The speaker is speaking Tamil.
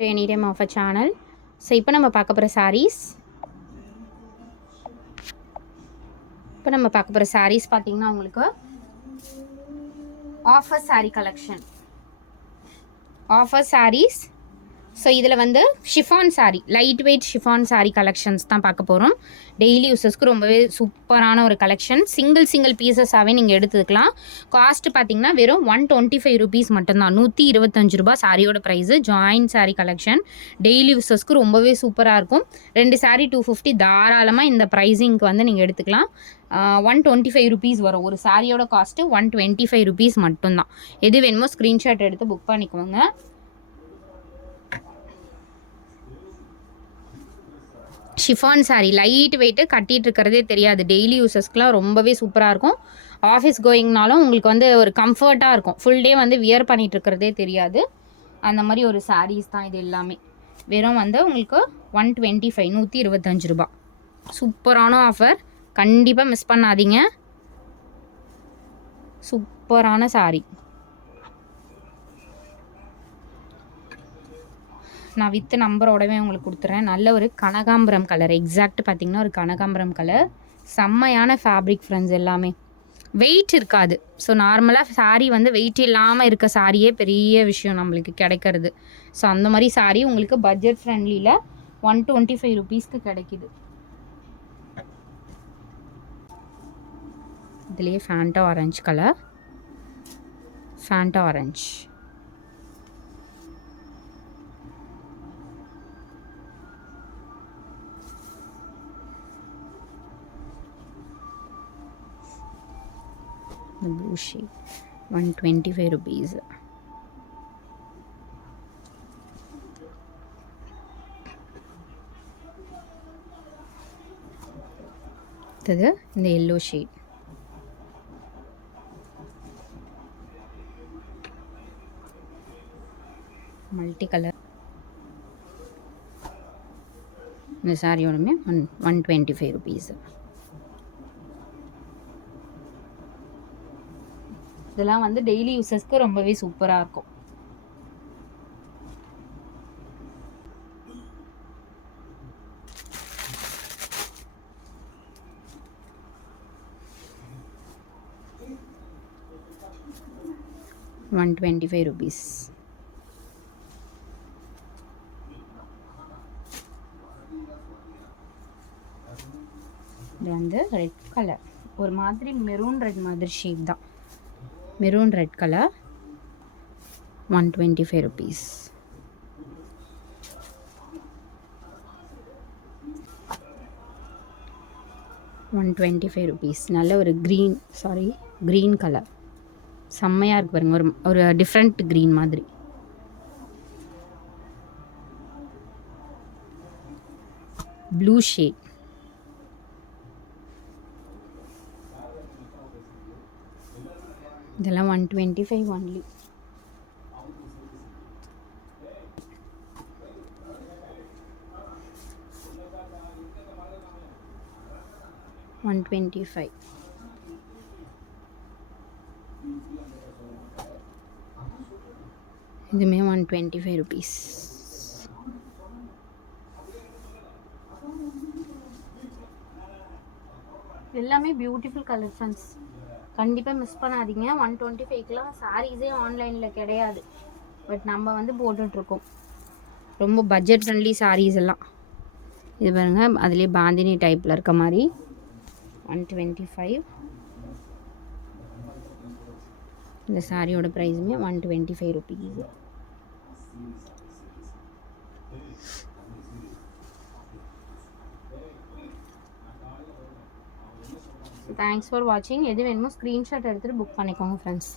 Any time of a channel. So இப்போ நம்ம பார்க்க போகிற சாரீஸ் பார்த்தீங்கன்னா உங்களுக்கு offer sari collection. Offer saris. So இதில் வந்து chiffon sari, light weight chiffon sari collections தான் பார்க்க போகிறோம். டெய்லி யூஸஸ்க்கு ரொம்பவே சூப்பரான ஒரு கலெக்ஷன். சிங்கிள் பீசஸாகவே நீங்கள் எடுத்துக்கலாம். காஸ்ட் பார்த்தீங்கன்னா வெறும் 125 ருபீஸ் மட்டும்தான். 125 ரூபா சாரியோட price. Join sari collection daily யூஸஸ்க்கு ரொம்பவே சூப்பராக இருக்கும். 2 சாரீ 250 தாராளமாக இந்த ப்ரைஸிங்க்கு வந்து நீங்கள் எடுத்துக்கலாம். 125 ருபீஸ் வரும். ஒரு சாரியோட காஸ்ட்டு 125 ருபீஸ் மட்டும்தான். எது வேணுமோ ஸ்க்ரீன்ஷாட் எடுத்து புக் பண்ணிக்கோங்க. ஷிஃபான் சாரீ லைட் வெயிட்டு, கட்டிகிட்டு இருக்கிறதே தெரியாது. டெய்லி யூஸஸ்க்குலாம் ரொம்பவே சூப்பராக இருக்கும். ஆஃபீஸ் கோயிங்னாலும் உங்களுக்கு வந்து ஒரு கம்ஃபர்ட்டாக இருக்கும். ஃபுல் டே வந்து வியர் பண்ணிகிட்டு இருக்கிறதே தெரியாது. அந்த மாதிரி ஒரு சாரீஸ் தான் இது எல்லாமே. வெறும் வந்து உங்களுக்கு 125 125 ரூபா. சூப்பரான ஆஃபர், கண்டிப்பாக மிஸ் பண்ணாதீங்க. சூப்பரான சாரீ. நான் வித் நம்பரோடவே உங்களுக்கு கொடுத்துறேன். நல்ல ஒரு கனகாம்பரம் கலர், எக்ஸாக்ட் பார்த்திங்கன்னா ஒரு கனகாம்பரம் கலர். செம்மையான ஃபேப்ரிக் ஃப்ரெண்ட்ஸ். எல்லாமே வெயிட் இருக்காது. ஸோ நார்மலாக சாரீ வந்து வெயிட் இல்லாமல் இருக்க சாரியே பெரிய விஷயம் நம்மளுக்கு கிடைக்கிறது. ஸோ அந்த மாதிரி சாரீ உங்களுக்கு பட்ஜெட் ஃப்ரெண்ட்லியில் 125 ருபீஸ்க்கு கிடைக்கிது. இதுலேயே Fanta orange colour, Fanta orange. The blue shade 125 rupees. இது இந்த yellow shade. Multi colour. இந்த சாரியோடமே 125 rupees. இதெல்லாம் வந்து டெய்லி யூஸஸ்க்கு ரொம்பவே சூப்பராக இருக்கும். ₹125. இது வந்து ரெட் கலர், ஒரு மாதிரி மெரூன் ரெட் மாதிரி ஷேப் தான். Maroon red colour 125 rupees. ₹125. நல்ல ஒரு க்ரீன் கலர். செம்மையாக இருக்கு பாருங்க. ஒரு டிஃப்ரெண்ட் க்ரீன் மாதிரி. Blue shade. இதெல்லாம் 125 ஒன்லி. $125. இதுமே 125 ருபீஸ். எல்லாமே பியூட்டிஃபுல் கலெக்ஷன்ஸ், கண்டிப்பாக மிஸ் பண்ணாதீங்க. 125க்குலாம் சாரீஸே ஆன்லைனில் கிடையாது. பட் நம்ம வந்து போட்டுட்ருக்கோம். ரொம்ப பட்ஜெட் ஃப்ரெண்ட்லி சாரீஸ் எல்லாம். இது பாருங்கள், அதுலேயே பாந்தினி டைப்பில் இருக்க மாதிரி 125. இந்த சாரியோட ப்ரைஸுமே 125 ருபீஸ். தேங்க்ஸ் ஃபார் வாட்சிங். எது வேணுமோ ஸ்க்ரீன்ஷாட் எடுத்துகிட்டு புக் பண்ணிக்கோங்க ஃப்ரெண்ட்ஸ்.